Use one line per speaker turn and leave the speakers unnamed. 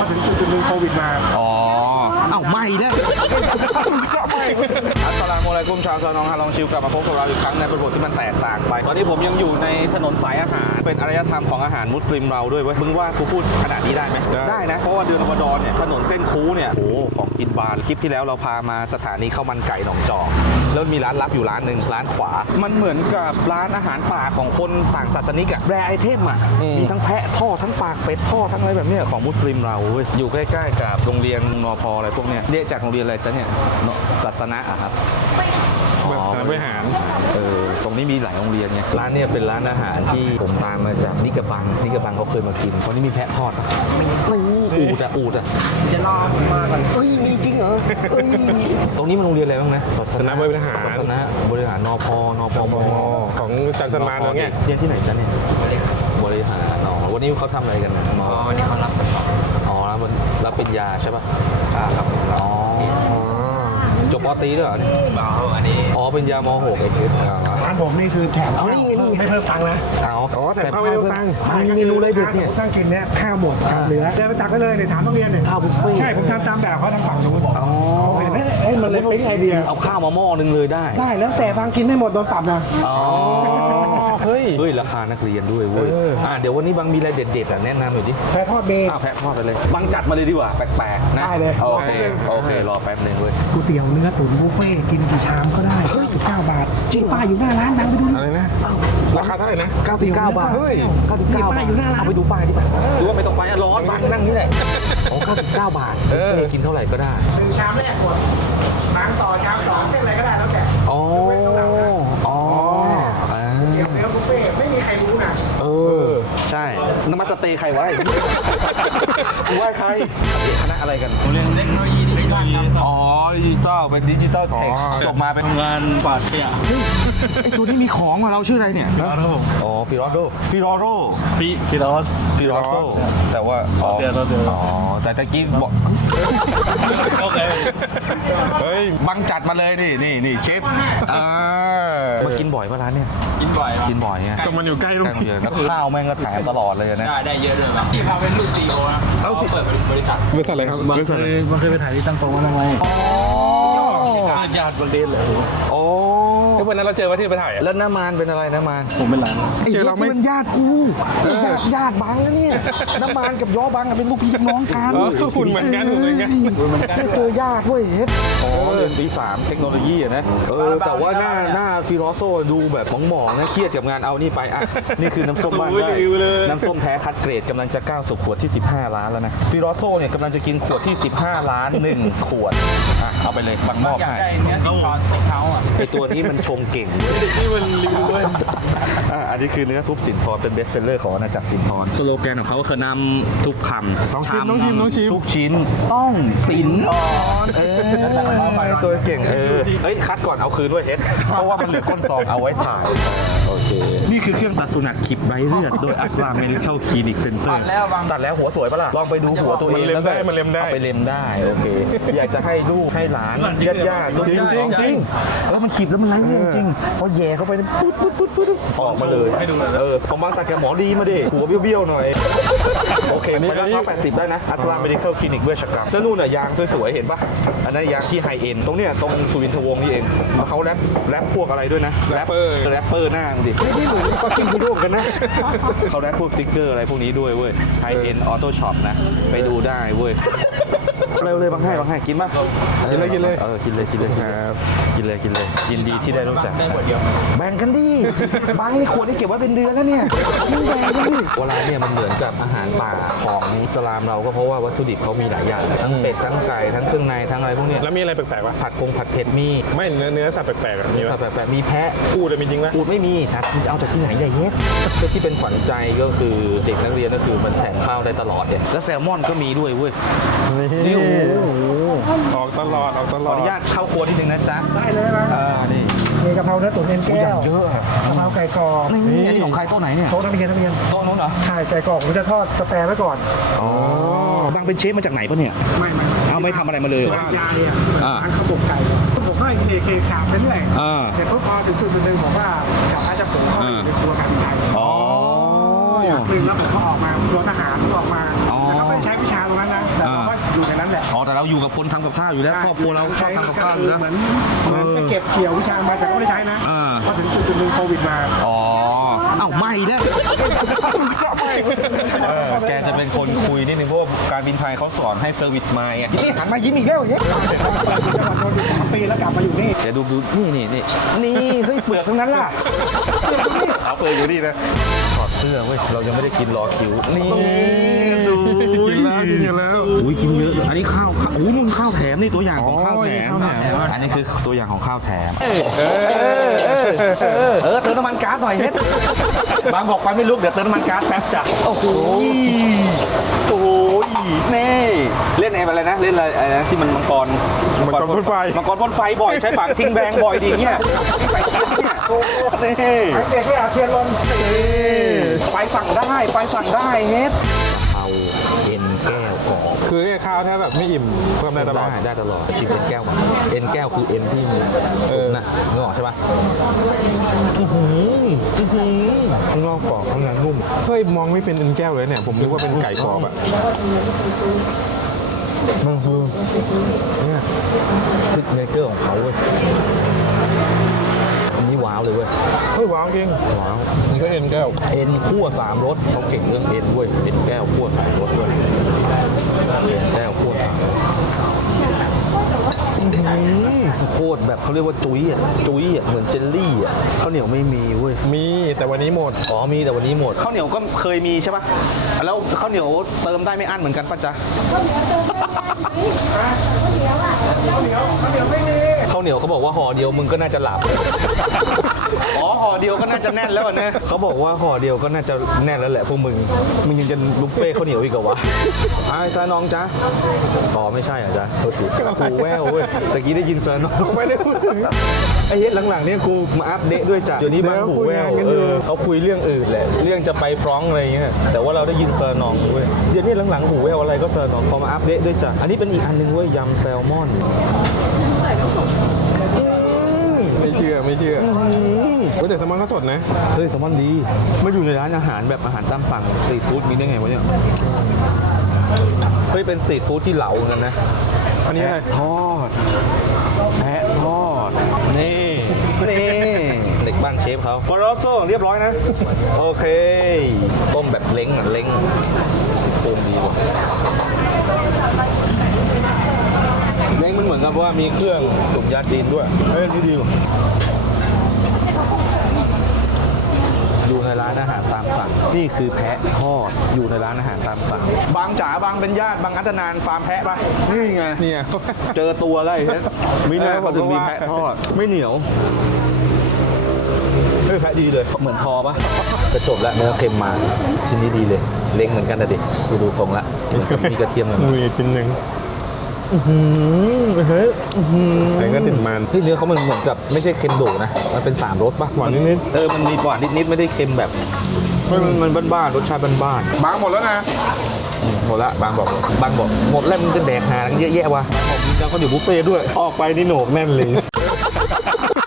ถึงจุดหนึ่งโควิดมา
อ๋อเอ้าไม่แล้วอัสสลามุอะลัยกุมชาวซอนองฮาลองชิวกลับมาพบกับเราอีกครั้งในบทที่มันแตกต่างไปตอนนี้ผมยังอยู่ในถนนสายอาหารเป็นอารยธรรมของอาหารมุสลิมเราด้วยเว้ยมึงว่ากูพูดขนาดนี้ได้ไหมได้นะเพราะว่าเดือนรอมฎอนเนี่ยถนนเส้นคูเนี่ยโอ้ของกินบานคลิปที่แล้วเราพามาสถานีข้าวมันไก่หนองจอกแล้วมีร้านลับอยู่ร้านหนึ่งร้านขวามันเหมือนกับร้านอาหารป่าของคนต่างศาสนิกอะแบรไอเทมอะมีทั้งแพะทอดทั้งปากเป็ดทอดทั้งอะไรแบบนี้ของมุสลิมเราเว้ยอยู่ใกล้ๆกับโรงเรียนนพอะไรพวกเนี้ยเรียกจากโรงเรียนอะไรจ๊ะเนี่ยศาสนะอะครับ
สารบริหาร
ตรงนี้มีหลายโรงเรียนไงร้านเนี่ยเป็นร้านอาหารที่ผมตามมาจากนิกระบังเขาเคยมากินวันนี้มีแพะทอดอูดอะ
จะรอมาก่อน
มีจริงเหรอตรงนี้มันโรงเรียนอะไรบ้างนะ
ศาสนาบริหาร
ศาสนาบริหารนพม
ของจันทร์มาเนี่ย
เรียนที่ไหนจ๊ะเนี่ยบริหารวันนี้เขาทำอะไรกันนะ
วันนี้เขารับสอบ
รับปริญญาใช่ป่ะ
ครับ
จบป.ตรีด้วยเหรอ
อันนี้
เป็นยาม.6
ร้านผมนี่คือแถม
นี่
ไม่เพิ่มตังค์นะแต่ข้าวไม่เพิ่มตังค์
มีเมนูอะไรเด็ดเนี่ย
ช่างกินเนี่ยข้าวหมดเหลือเดินไปตักได้เลยในถามนักเรียนเนี่ย
ข้าวบุฟเฟ่
ใช่ผมทำตามแบบเขาทางฝั่งนู้นเห็นไหมมันเลยเป็นไอเดีย
เอาข้าวมาหม้อนึงเลยได้
แล้วแต่บางกินไม่หมดโดนปรับนะ
เฮ้ยราคานักเรียนด้วยเว้ยเดี๋ยววันนี้บางมีอะไรเด็ดๆแนะนำหน่อยดิ
แพะทอดเบย์
แพะทอดไปเลยบางจัดมาเลยดีกว่าแปลกๆนะ
ได้เลย
โอเครอแป๊บนึงเว้ย
ก๋วยเตี๋ยวเนื้อตุ๋นบุฟเฟ่กินกี่ชามก็ได้9 บาทจริงป้าอยู่หน้าร้านดังไปดู
อะไรนะราคาเท่าไหร่นะ
99 บาท
เฮ้ย99 บาท
อยู่หน้าร้าน
เอาไปดูป้ายดิป่ะดูว่าไม่ต้องไปร้อนบังนั่งนี่แหละ99 บาทกินเท่าไหร่ก็ได้
1 ชามแรกหมดล้างต่อชาม2เส้นอะไรก็ได้แล้วแต่เดี๋ยวเนื้อบุฟเฟ่ไม่มีใครรู้นะ
ใช่น้ำมันสเตย์ใครไว้ไหว้ใครคณะอะไรกัน
เรียนเทคโนโลยีดิจิตอล
ดิจิตอลเป็นดิจิตอลเทคจบมาเป็น
งานปาดเนี่ย
ไอตัวนี้มีของมาเราชื่ออะไรเนี่ย
ครับผม
ฟิโรโซแต่ว่าแต่ตะกี้บอก
โอเค
เฮ้ยบังจัดมาเลยนี่เชฟมากินบ่อยป่ะร้านเนี่ย
กินบ่อย
ไง
ก็มันอยู่ใกล้โรงเรียน
แล้วข้าวแม่งก็แถมตลอดเลยนะ
ได้เยอะเลยครับที่พาเป็นลูกCEOนะเขาเปิดบริษัท
อะไรครับมันเคยไปถ่ายที่ตั้งโต๊ะทำไม
ญาติบางเดนเลย
วันนั้นเราเจอว่าที่ไปถ่าย
แล้วน้ำมันเป็นอะไรน้ำมัน
ผมเป็นหลาน
เจอเราไม่เป็นญาติกูญาติบังนะเนี่ยน้ำมันกับย้อบังเป็นลูกพี่ลูกน้องกัน
คุณเหมือนกัน
ไม่เจอญาติเว้ยเรียนปี 3เทคโนโลยีนะแต่ว่าหน้าฟิโรโซดูแบบหมองๆนะเครียดกับงานเอานี่ไปนี่คือน้ำส้มบ้านได้น้ำส้มแท้คัดเกรดกำลังจะก้าวสู่ขวดที่15 ล้านแล้วนะฟิโรโซเนี่ยกำลังจะกินขวดที่15 ล้าน1 ขวดเอาไปเลยบังมอบให้
เนื้อสินเขา
ไอตัวนี้มันชงเก่ง
ที่มันรีวิวด้วย
อันนี้คือเนื้อทุบสินทรเป็นเบสเซลเลอร์ของอาณาจักรสินทรสโลแกนของเขาคือนำทุกคำ
ต้องชิม
ทุกชิ้นต้องสินทรตัวเก่งเฮ้ยคัดก่อนเอาคืนด้วยเพราะว่ามันเหลือก้นซองเอาไว้ถ่ายโอเคนี่คือเครื่องตัดสุนัขขีดไร้เลือดโดยอัสลามเมดิคอลคลินิกเซ็นเตอร์ตัดแล้วหัวสวยปะล่ะลองไปดูหัวตัวเองแล้วก็
มันเล็มได้
เอาไปเล็มได้โอเคอยากจะให้ลูกให้หลานญาติ
จริง
แล้วมันขีดแล้วมันไร้เลือดจริงพอแย่เข้าไปปุ๊บออกมาเลย
ให้ดูเลย
ของบางตาแกหมอดีมาดิหัวเบี้ยวๆหน่อยโอเคไปราคา80ได้นะอัสลามเมดิคอลคลินิกเวชกรรมแล้วนู่นน่ะยางสวยๆเห็นปะอันนั้นยางที่ไฮเอ็นตรงเนี้ยตรงสุวินทวงศ์นี่เองเขาแรปพวกอะไรด้วยนะแรปเปอร์หน้าดิไม่หนูก็กินร่วมกันนะเขาแรปพวกสติ๊กเกอร์อะไรพวกนี้ด้วยเว้ยไฮเอ็นออโต้ช็อปนะไปดูได้เว้ยเร็วเลยบางให้กินป่ะ
กินเลย
กินเลยครับกินเลยยินดีที่ได้รู้จัก
ได้ขวดเดียว
แบ่งกันดิบางนี่ขวดนี่เก็บไว้เป็นเดือนแล้วเนี่ยมึงแบ่งกันดิเวลาเนี่ยมันเหมือนกับอาหารป่าของอิสลามเราก็เพราะว่าวัตถุดิบเขามีหลายอย่างทั้งเป็ดทั้งไก่ทั้งเครื่องในทั้งอะไรพวกนี้
แล้วมีอะไรแปลกๆวะ
ผัดเผ็ดมี
ไม่เนื้อสัตว์แปลกๆมี
สัตว์แปลกๆมีแพะ
อูดมีจริงไหม
อูดไม่มีเอาจากที่ไหนใหญ่เย็ดที่เป็นขวัญใจก็คือเด็กนักเรียนก็คือมันแถมข้าวได้ตลอดเนี่ยแล้วแซลมอนก็มีด้วยเว้ย
นี่โอ้โหออกตลอดขอ
อนุญาตเข้าครัวนิดนึงนะจ๊ะ
ได้เลยนะ
นี่
มีกะเพราเนื้อตุ๋นเอ็นแก้ว
เยอะ
กะเพราไก่กรอบ
นี่อันนี้ของใครโต๊ะไหนเนี่ย
โต๊ะนักเรียน
โต๊ะนู้นเหรอ
ใช่ไก่กรอบผมจะทอดสแปร์ไว้ก่อน
บางเป็นเชฟมาจากไหนปะเนี่ย
ไม่
เอาไม่ทำอะไรมาเลย
ยาเนี่ยทางข้าวบกไก่ผมก็เคขาไปเรื่อยเสร็จปุ๊บพอถึงจุดนึงผมว่ากับอาจจะผมเข้าในครัวการบินไทยอย่างนึงแล้วผมก็ออกมาโดนทหารออกมาแต่ก็ไม่ใช้วิชาตรงนั้นนะแต่
อ๋อแต่เราอยู่กับคนทำกับข้าวอยู่แล้วครอบครัวเราชอบทำกับข้าวอยู่แล้ว
เหมือนไปเก็บเกี่ยววิชามาแต่ก็ไม่ได้ใช้นะพอถึงจุดหนึ่งโควิดมา
อ๋อเอ้าไม่แล้วแกจะเป็นคนคุยนิดนึงเพราะว่าการบินไทยเขาสอนให้เซอร์วิสมาไงหันมายิ้มอีกแล้วอย่างเงี้ย
3 ปีแล้วกลับมาอยู่นี่
เดี๋ยวดูนี่เฮ้ยเปลือกทั้งนั้นล่ะเอาเปลือกอยู่นี่นะถอดเสื้อเว้ยเรายังไม่ได้กินรอคิวนี่ดูกินแล้วอุ้ยกินเยอะอันนี้ข้าวอุ้ยนี่ข้าวแถมนี่ตัวอย่างของข้าวแถมอันนี้คือตัวอย่างของข้าวแถมเติมน้ำมันก๊าซหน่อยเฮ็ดบางบอกไปไม่ลุกเดี๋ยวเติมน้ำมันก๊าซแป๊บจ้ะโอ้โหนี่เล่นอะไรนะเล่นอะไรนะที่มันมังกรพ่นไฟบ่อยใช้ปากทิ้งแบงบ่อยดีเงี้ยใส่เทียนเนี่ยโอ้นี่
ไอ้เด็กไม่อาเทียนลน
ไปสั่งได้เฮ็ดเอาเอ็นแก้วกรอบ
คือข้าวถ้าแบบไม่อิ่มเพิ่มได้ตลอด
ได้ตลอดชิมเอ็นแก้วมาเอ็นแก้วคือเอ็นที่มีนะนึกออกใช่ปะ
ข้างนอกกรอบข้างในนุ่มเฮ้ยมองไม่เป็นเอ็นแก้วเลยเนี่ยผมนึกว่าเป็นไก่กรอบอะมันคือเนี่ย
ซิกเนเจอร์ของเขาเว้ยอันนี้ว้าวเลยเว้ย
เฮ้ยว้าวจริง
ว้าว
มันก็เอ็นแก้ว
เอ็นคั่ว3รสเขาเก่งเรื่องเอ็นเว้ยเอ็นแก้วคั่ว3รสด้วยเอ็นแก้วคั่ว3รสโคตรแบบเขาเรียกว่าจุ้ยอ่ะเหมือนเจลลี่อ่ะข้าวเหนียวไม่มีเว้ย
มีแต่วันนี้หมด
อ๋อมีแต่วันนี้หมดข้าวเหนียวก็เคยมีใช่ปะแล้วข้าวเหนียวเติมได้ไม่อั้นเหมือนกันป่ะจ๊ะข้าวเหนียวเขาบอกว่าห่อเดียวมึงก็น่าจะหลับ อ๋อห่อเดียวก็น่าจะแน่นแล้วนะเขาบอกว่าห่อเดียวก็น่าจะแน่นแล้วแหละพวกมึงยังจะบุฟเฟ่ข้าวเหนียวอีกเหรอวะไอ้ซาน้องจ๊ะอ๋อไม่ใช่อ่ะจ๊ะโทษทีกูแววเว้ยตะกี้ได้ยินซาน้องไม่ได้พูดถึงไอ้เฮ็ดหลังๆเนี่ยกูมาอัปเดตด้วยจ้ะเดี๋ยวนี้บางหูแววเขาคุยเรื่องอื่นแหละเรื่องจะไปฟรองก์อะไรเงี้ยแต่ว่าเราได้ยินซาน้องเว้ยเดี๋ยวนี้หลังๆหูแววอะไรก็ซาน้องเขามาอัปเดตด้วยจ้ะอันนี้เป็นอีกอันนึงเว้ยยำแซลมอน
ไม่เชื่อเฮ้ยแต่แซลมอนก็สดนะ
เฮ้ยแซลมอนดีมาอยู่ในร้านอาหารแบบอาหารตามสั่งสตรีทฟู้ดมีได้ไงวะเนี่ยเฮ้ยเป็นสตรีทฟู้ดที่เหลาเหมือนกันนะ
อันนี้อะไร
ทอดแพะทอดนี่เด็กบ้านเชฟเขาบอร์โซ่เรียบร้อยนะโอเคต้มแบบเล้งโคมดีกว่าเล้งมันเหมือนกับว่ามีเครื่องตุ๋นยาจีนด้วยเฮ้ยนี่ดีกว่าอยู่ในร้านอาหารตามสั่งนี่คือแพะทอดอยู่ในร้านอาหารตามสั่งบางจ๋าบางเป็นญาติบางอัตนานฟาร์มแพะปะนี่ไง
เนี่ย
เจอตัวอะไรเฮ้ยมีนะเขาถึงมีแพะทอดไม่เหนียวเฮ้ยแพะดีเลยเหมือนทอปะจะจบแล้วเนื้อเค็มมาชิ้นนี้ดีเลยเล้งเหมือนกันนะดิดูทรงละมีกระเทียมเลย
มีชิ้นหนึ่ง
เฮ้ย
แต่ก็ติดมัน
ที่เนื้อเขาเหมือนกับไม่ใช่เค็มโดดนะมันเป็น3รสปะ
หวานนิด
มันมีหวานนิดๆไม่ได้เค็มแบบมันบ้านๆรสชาติบ้าน
บางหมดแล้วนะ
ๆหมดละบางบอกหมดแล้วมันจะแดกหากันเยอะแยะวะผมจะเขาเดี๋ยวบุฟเฟ่ด้วยออกไปนี่โหนกแน่นเลย